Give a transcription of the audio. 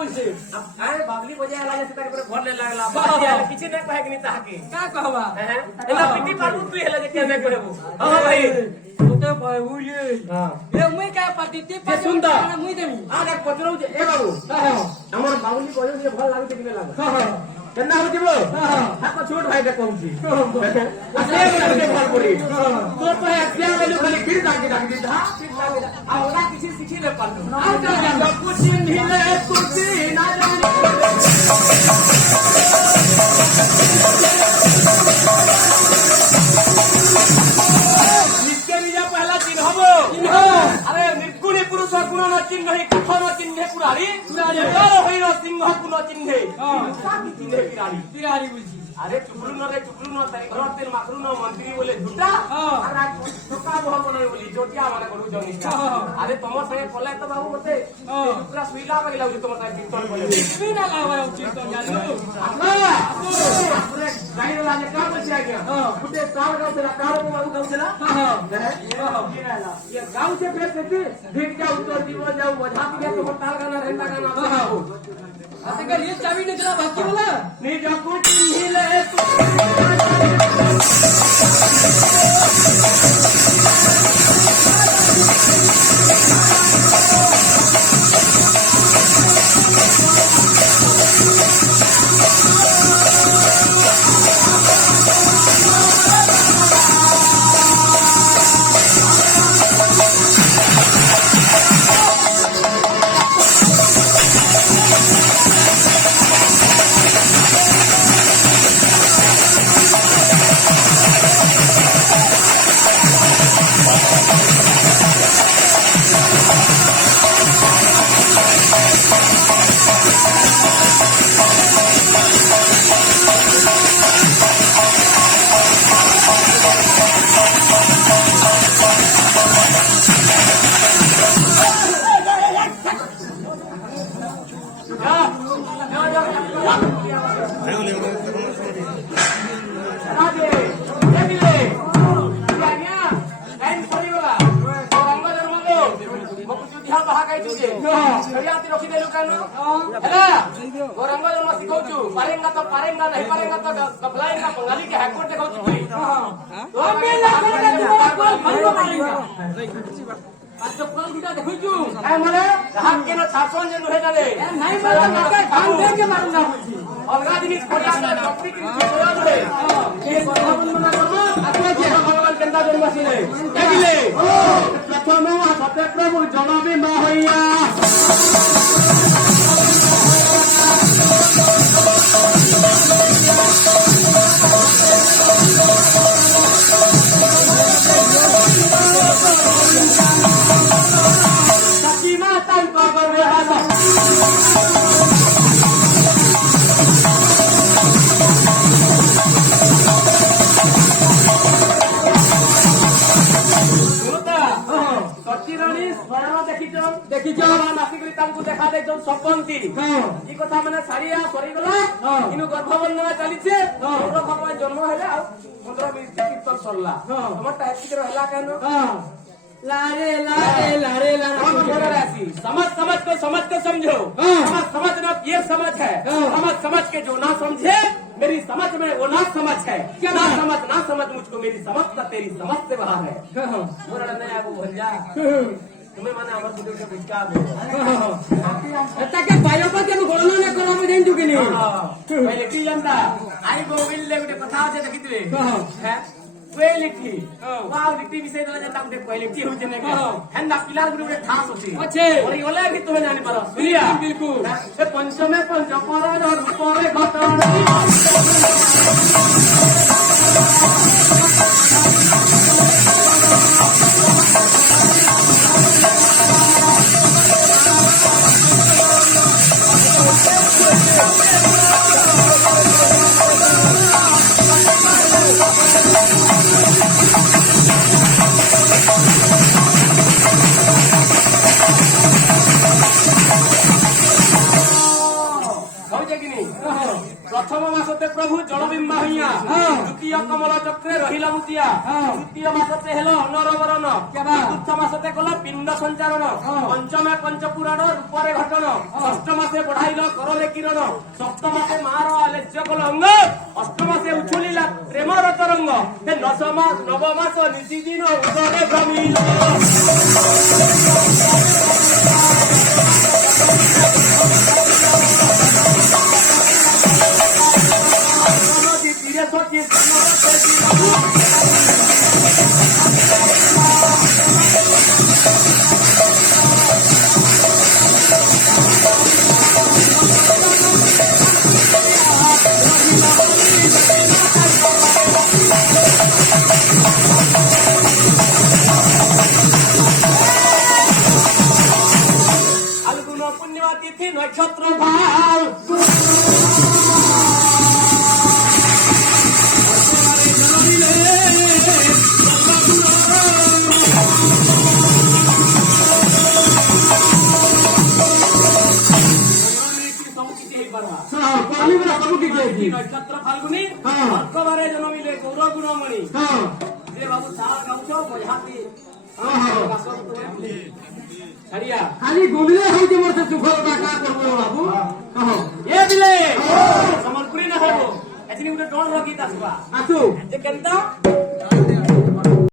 बाबली बजाय आला से ताके घर ले लागला बात किछि नै कहे कि ताके का कहबा एला पिटी पारबू तू हेला जे के नै कहबू हां भाई ओते बुले हां ए मुई का पतिते पे सुनता मुई देमी आगे पचरौ जे ए बाबू हां हमर बाबली बजाय जे भल लागै कि नै लागै हां केना हो जिवो हां हाथ छोट भाई के कहूची असले के घर पड़ी तो पे अक्सिया वाले खाली फिर जाके डाक दी हां फिर लागे आ ओला किछि सिखि ले पालो आ जा कुछ हिले कुछ ना अरे निर्गुणी पुरुष गुण न चिन्ह कुठ न चिन्हे पुरारी सिंह गुण चिन्हे चिन्हे पिरारी बुझी अरे चुकलू न तारी घर तेल माखरू न मंत्री बोले झूठा अरे ठोका बह बनै बोली जोटिया माने करू जनिष्ठा अरे तमर संगे कले त बाबू मते पूरा सुईला बगे लागु तमर संगे कीर्तन बोले भी ना लावा कीर्तन जानू पूरे गाइड लागे का बचिया गया फुटे ताल गाव से कार को गाव से ये गाव से फेर से भीख जा उत्तर दीवो जाऊ बजा के तो ताल गाना रहता गाना अते कर ये चाबी निकला बाकी बोला नहीं जा कुछ हिले पारेंगा नहीं पारेंगा तो कपलाएंगा बंगाली के हाईकोर्ट देखो तो आज तो कल गुटा देखो तू ए माने हाथ के न छाछन जे रहे जाले नहीं मारा मके काम दे के मारूंगा मुझे अलगा दिन खोला ना डॉक्टरी की खोला दे ये भगवान ना करो आत्मा के भगवान केंदा जन्मसी ने देखिले प्रथम सत्यप्रभु जनबी मा होइया कथा मैंने सारिया सरी गला इनु गर्भवंदना चलीछे भगवान जन्म हेले आ 15 मिनिट कीर्तन सरला हमरटा हेतिक रहला केनो लारे लारे लारे लारे राशि समझ के समझो समझ ना ये समझ है समझ के जो ना समझे मेरी समझ में वो ना समझ है ना समझ मुझको मेरी समझ का तेरी समझ से बाहर है मोरा नया वो भंजा तुम्हें माने हमर बुद्धि के बुझका के बायोपा के गणना न करा में देन जुगिनी पहले की जनता आई गोविल ले गुटे कथा जे देखितले है वे लिखी वाव लिखी विषय दला जनता गुटे पहले की हो जने हेंदा पिलार गुटे ठास होची अच्छे और योले कि तुम्हें जाने पारो सुनिया बिल्कुल ए पंचमे पंचपर और ऊपरे घटना प्रथम मासते प्रभु जलबिंबा हइया द्वितीय कमल चक्रे रहिला मुतिया तृतीय मासते हेलो अनरवरण चतुर्थ मासते कला पिंड संचारण पंचमे पंचपुराण रूपरे घटन षष्ठ मासे बढ़ाइल करले किरण सप्तम मासे मार आलेच्य कल अंग अष्टम मासे उछलिला प्रेमर तरंग हे नव मास निशि दिन उदरे भ्रमिल पूर्णिमा तिथि नक्षत्र भाव नक्षत्र फाल्गुनी अर्कबारे जन्मिले गौर गुणमणि जे बाबू सारा गाउछ बजाती छड़िया खाली गुमले होते मोर से सुखल का करबो बाबू कहो ए बिले संबलपुरी न हो एतनी उठे डोन रखी तासबा आसु जे केनता